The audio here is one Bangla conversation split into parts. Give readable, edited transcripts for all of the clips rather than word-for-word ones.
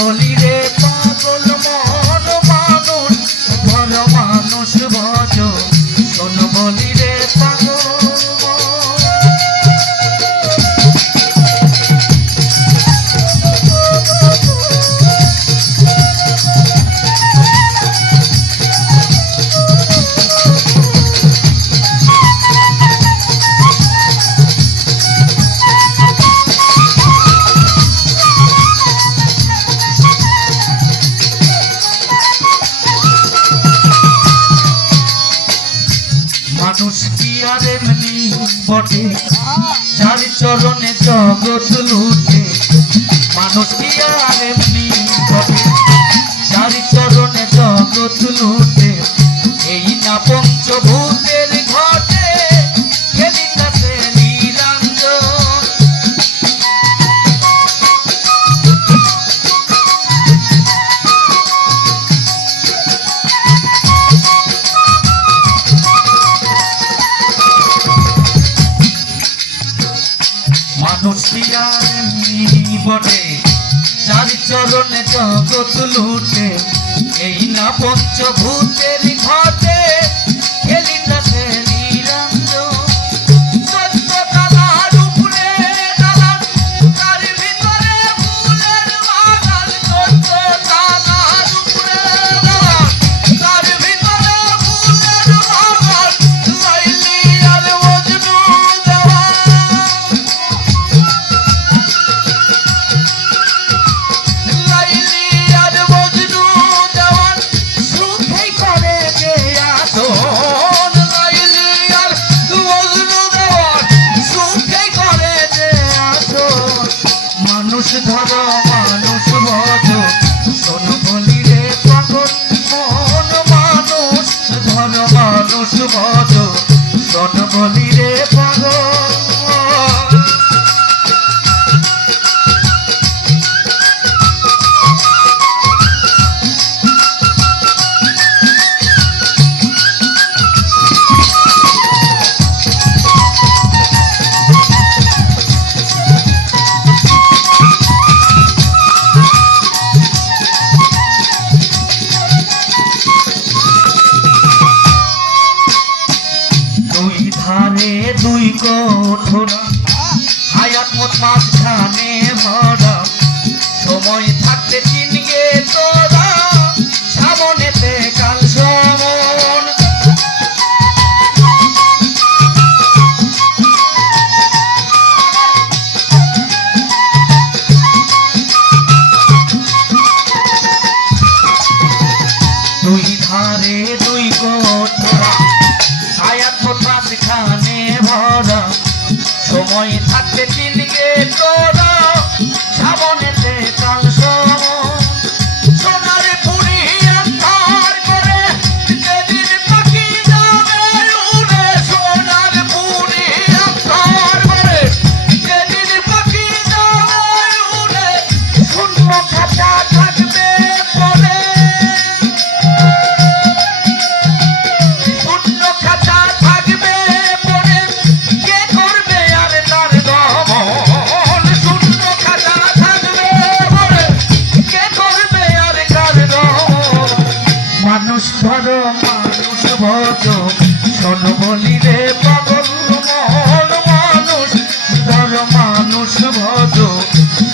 বলি রে পাগল মন মানুষ ধর মানুষ ভজ শোন বলি রে পাগল মানুষ কি আর এমনি বটে যার চরণে জগৎ লুটে মানুষ কি আর এমনি বটে যার চরণে জগৎ লুটে এই না পঞ্চভূতের ঘটে খেলিতেছে নিরঞ্জন মানুষ কি আর এমনি বটে যার চরণে জগৎ লুটে এই না পঞ্চভূতের ঘটে খেলিতেছে নিরঞ্জন চোদ্দ তালার উপরে দালান তার ভিতরে ফুলের বাগান চোদ্দ তালার উপরে দালান তার ভিতরে ফুলের বাগান লাইলি আর মজনু দেওয়ান মানুষ ধর মানুষ ভজ শোন বলি রে পাগল মন মানুষ ধর মানুষ ভজ শোন বলি রে পাগল ধারে দুই কোঠরা হায়াত মত মাঝখানে ভরা সময় থাকতে চিনগে তোরা সামনেতে কাল সমন দুই ধারে দুই কোঠরা হায়াত মত মাঝখানে ভরা সময় থাকতে চিনগে তোরা সামনেতে কাল সমন সোনার পুরি আন্ধার করে যেদিন পাখি যাবে উড়ে সোনার পুরি আন্ধার করে যেদিন পাখি যাবে উড়ে শূন্য খাঁচা থাকবে পরে শূন্য খাঁচা থাকবে পরে কে করবে আর তার দমন শূন্য খাঁচা থাকবে পরে কে করবে আর কার দমন মানুষ ধর মানুষ ভজ শোন বলি রে পাগল মন মানুষ ধর মানুষ ভজ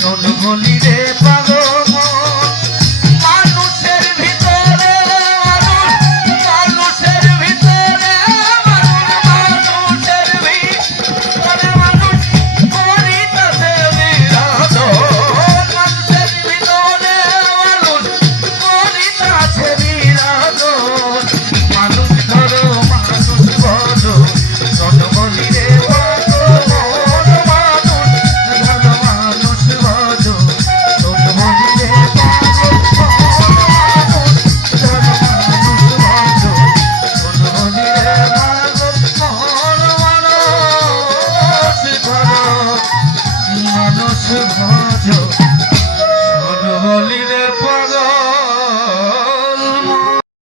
শোন বলি রে পাগল